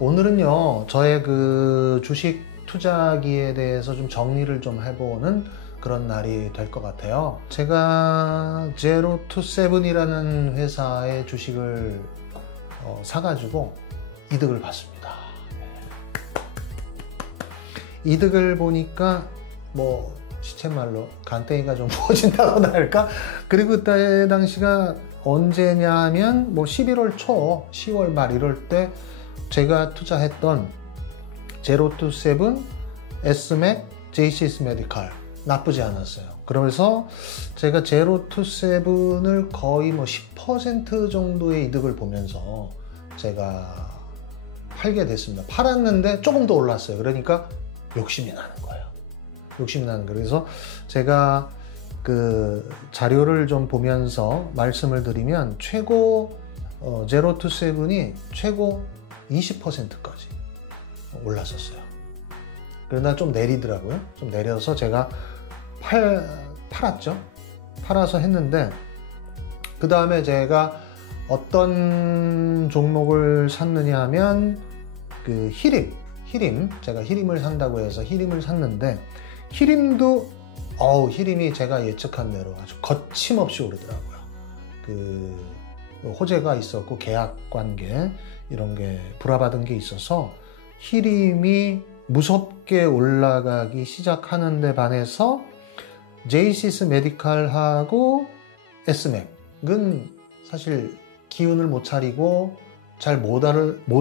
오늘은요, 저의 그 주식 투자기에 대해서 좀 정리를 좀 해보는 그런 날이 될 것 같아요. 제가 제로투세븐이라는 회사의 주식을 사가지고 이득을 봤습니다. 이득을 보니까 뭐 시쳇말로 간땡이가 좀 부어진다고나 할까? 그리고 그때 당시가 언제냐 하면 뭐 11월 초, 10월 말 이럴 때 제가 투자했던 제로투세븐, S맥, JCS 메디칼 나쁘지 않았어요. 그래서 제가 제로투세븐을 거의 뭐 10% 정도의 이득을 보면서 제가 팔게 됐습니다. 팔았는데 조금 더 올랐어요. 그러니까 욕심이 나는 거예요. 욕심이 나는 거예요. 그래서 제가 그 자료를 좀 보면서 말씀을 드리면 최고 제로투세븐이 최고 20%까지 올랐었어요. 그러나 좀 내리더라고요. 좀 내려서 제가 팔았죠. 팔아서 했는데 그 다음에 제가 어떤 종목을 샀느냐 하면 그 히림 제가 히림을 산다고 해서 히림을 샀는데 히림도 히림이 제가 예측한 대로 아주 거침없이 오르더라고요. 그 호재가 있었고 계약 관계 이런 게 불화받은 게 있어서 히림이 무섭게 올라가기 시작하는 데 반해서 JCS 메디칼하고 S맥은 사실 기운을 못 차리고 잘 못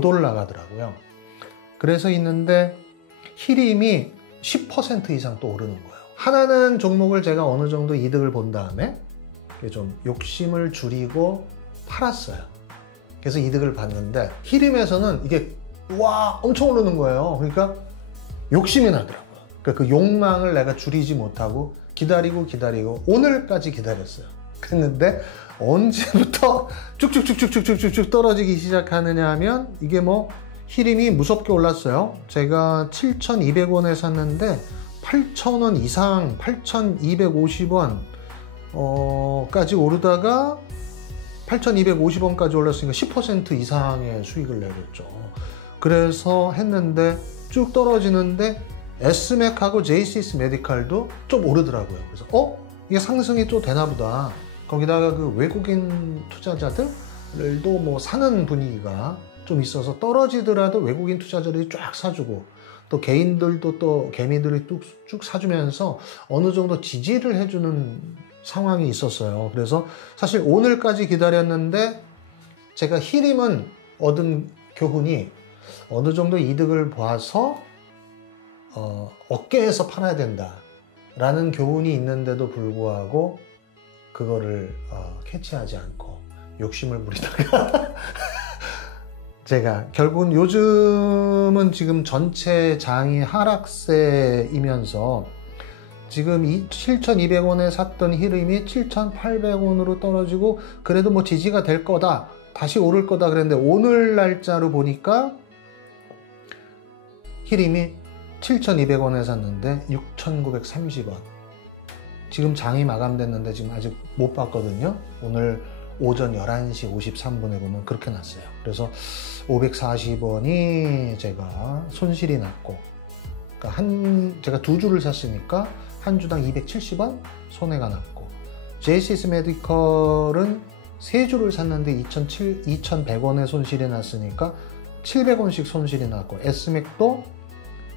올라가더라고요. 그래서 있는데 히림이 10% 이상 또 오르는 거예요. 하나는 종목을 제가 어느 정도 이득을 본 다음에 좀 욕심을 줄이고 팔았어요. 그래서 이득을 봤는데 히림에서는 이게 와 엄청 오르는 거예요. 그러니까 욕심이 나더라고요. 그러니까 그 욕망을 내가 줄이지 못하고 기다리고 오늘까지 기다렸어요. 그랬는데 언제부터 쭉쭉쭉쭉쭉쭉 떨어지기 시작하느냐 하면 이게 뭐 히림이 무섭게 올랐어요. 제가 7,200원에 샀는데 8,000원 이상 8,250원 까지 오르다가 8,250원까지 올랐으니까 10% 이상의 수익을 내렸죠. 그래서 했는데 쭉 떨어지는데 S맥하고 JCS 메디칼도 좀 오르더라고요. 그래서 이게 상승이 또 되나 보다. 거기다가 그 외국인 투자자들도 뭐 사는 분위기가 좀 있어서 떨어지더라도 외국인 투자자들이 쫙 사주고 또 개인들도 또 개미들이 쭉 사주면서 어느 정도 지지를 해주는 상황이 있었어요. 그래서 사실 오늘까지 기다렸는데 제가 히림은 얻은 교훈이 어느 정도 이득을 봐서 어깨에서 팔아야 된다 라는 교훈이 있는데도 불구하고 그거를 캐치하지 않고 욕심을 부리다가 제가 결국은 요즘은 지금 전체 장이 하락세이면서 지금 7,200원에 샀던 히림이 7,800원으로 떨어지고 그래도 뭐 지지가 될 거다 다시 오를 거다 그랬는데 오늘 날짜로 보니까 히림이 7,200원에 샀는데 6,930원 지금 장이 마감됐는데 지금 아직 못 봤거든요. 오늘 오전 11시 53분에 보면 그렇게 났어요. 그래서 540원이 제가 손실이 났고 그러니까 제가 두 주를 샀으니까 한 주당 270원 손해가 났고 JCS 메디컬은 세 주를 샀는데 2,100원의 손실이 났으니까 700원씩 손실이 났고 S맥도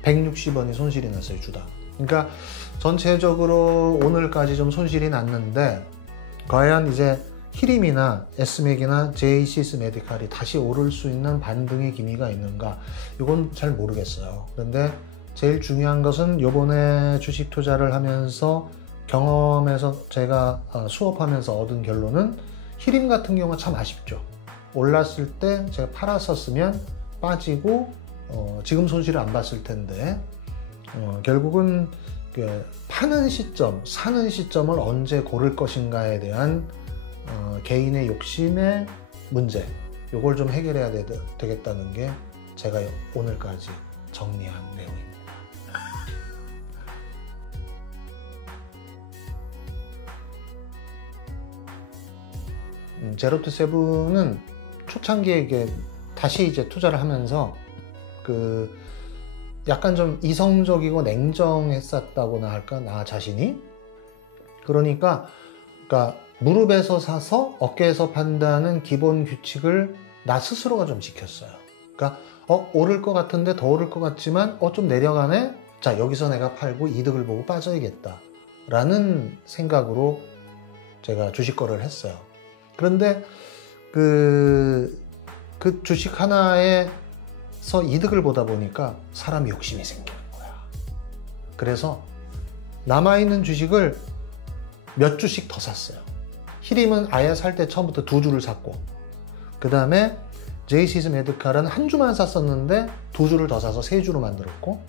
160원이 손실이 났어요. 주당. 그러니까 전체적으로 오늘까지 좀 손실이 났는데 과연 이제 히림이나 S맥이나 JCS 메디칼이 다시 오를 수 있는 반등의 기미가 있는가? 이건 잘 모르겠어요. 그런데 제일 중요한 것은 요번에 주식 투자를 하면서 경험에서 제가 수업하면서 얻은 결론은 히림 같은 경우가 참 아쉽죠. 올랐을 때 제가 팔았었으면 빠지고 지금 손실을 안 봤을 텐데 결국은 파는 시점, 사는 시점을 언제 고를 것인가에 대한 개인의 욕심의 문제 이걸 좀 해결해야 되겠다는 게 제가 오늘까지 정리한 내용입니다. 제로투세븐은 초창기에 다시 이제 투자를 하면서 약간 좀 이성적이고 냉정했었다고나 할까, 나 자신이. 그러니까 무릎에서 사서 어깨에서 판다는 기본 규칙을 나 스스로가 좀 지켰어요. 그러니까 오를 것 같은데 더 오를 것 같지만 좀 내려가네. 자, 여기서 내가 팔고 이득을 보고 빠져야겠다 라는 생각으로 제가 주식 거래를 했어요. 그런데 그 주식 하나에서 이득을 보다 보니까 사람이 욕심이 생기는 거야. 그래서 남아있는 주식을 몇 주씩 더 샀어요. 히림은 아예 살 때 처음부터 2주를 샀고, 그 다음에 JCS 메디칼은 한 주만 샀었는데 2주를 더 사서 3주로 만들었고,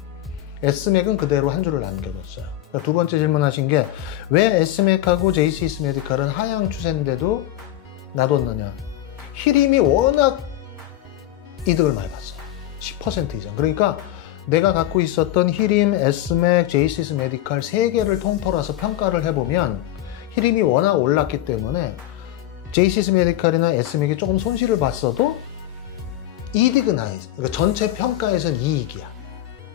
S맥은 그대로 한 주를 남겨뒀어요. 그러니까 두 번째 질문하신 게 왜 S맥하고 JCS 메디칼은 하향 추세인데도 놔뒀느냐. 히림이 워낙 이득을 많이 봤어요. 10% 이상. 그러니까 내가 갖고 있었던 히림, S맥, JCS 메디칼 3개를 통틀어서 평가를 해보면 히림이 워낙 올랐기 때문에 JCS 메디칼이나 S맥이 조금 손실을 봤어도 이득은 아니지. 그러니까 전체 평가에서는 이익이야.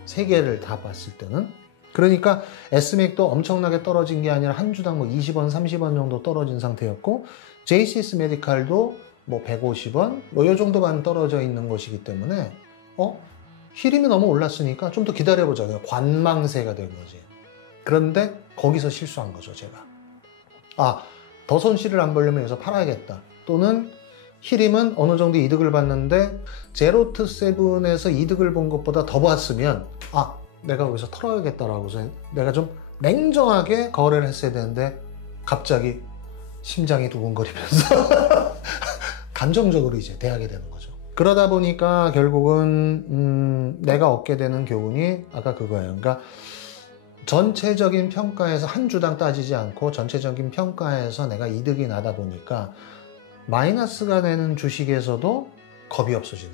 3개를 다 봤을 때는. 그러니까 S맥도 엄청나게 떨어진 게 아니라 한 주당 20원, 30원 정도 떨어진 상태였고, JCS 메디칼도 150원, 이 정도만 떨어져 있는 것이기 때문에, 히림이 너무 올랐으니까 좀 더 기다려보자. 관망세가 된 거지. 그런데 거기서 실수한 거죠, 제가. 더 손실을 안 보려면 여기서 팔아야겠다. 또는 히림은 어느 정도 이득을 봤는데 제로투세븐에서 이득을 본 것보다 더 봤으면 내가 여기서 털어야겠다라고 해서 내가 좀 냉정하게 거래를 했어야 되는데 갑자기 심장이 두근거리면서 감정적으로 이제 대하게 되는 거죠. 그러다 보니까 결국은 내가 얻게 되는 교훈이 아까 그거예요. 그러니까 전체적인 평가에서 한 주당 따지지 않고 전체적인 평가에서 내가 이득이 나다 보니까 마이너스가 되는 주식에서도 겁이 없어지는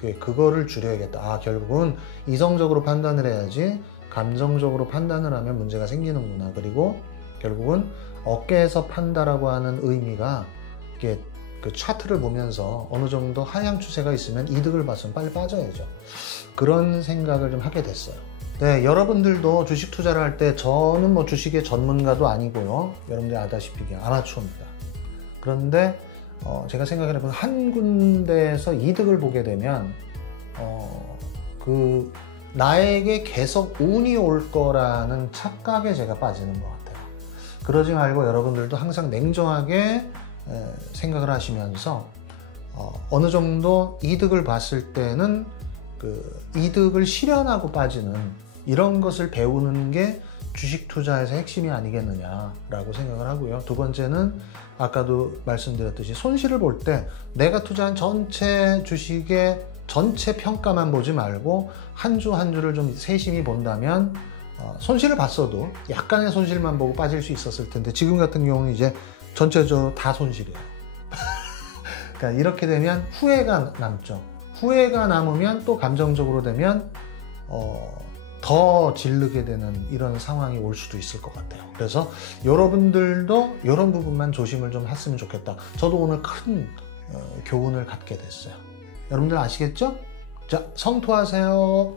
거예요. 그거를 줄여야겠다. 결국은 이성적으로 판단을 해야지 감정적으로 판단을 하면 문제가 생기는구나. 그리고 결국은 어깨에서 판다라고 하는 의미가 이게 그 차트를 보면서 어느 정도 하향 추세가 있으면 이득을 봤으면 빨리 빠져야죠. 그런 생각을 좀 하게 됐어요. 네, 여러분들도 주식 투자를 할 때 저는 주식의 전문가도 아니고요. 여러분들 아다시피 아마추어입니다. 그런데 제가 생각해보면 한 군데에서 이득을 보게 되면 나에게 계속 운이 올 거라는 착각에 제가 빠지는 것 같아요. 그러지 말고 여러분들도 항상 냉정하게 생각을 하시면서 어느 정도 이득을 봤을 때는 이득을 실현하고 빠지는 이런 것을 배우는 게 주식 투자에서 핵심이 아니겠느냐라고 생각을 하고요. 두 번째는 아까도 말씀드렸듯이 손실을 볼 때 내가 투자한 전체 주식의 전체 평가만 보지 말고 한 주 한 주를 좀 세심히 본다면 손실을 봤어도 약간의 손실만 보고 빠질 수 있었을 텐데 지금 같은 경우는 이제 전체적으로 다 손실이에요. 그러니까 이렇게 되면 후회가 남죠. 후회가 남으면 또 감정적으로 되면 더 질르게 되는 이런 상황이 올 수도 있을 것 같아요. 그래서 여러분들도 이런 부분만 조심을 좀 했으면 좋겠다. 저도 오늘 큰 교훈을 갖게 됐어요. 여러분들 아시겠죠? 자, 성투하세요.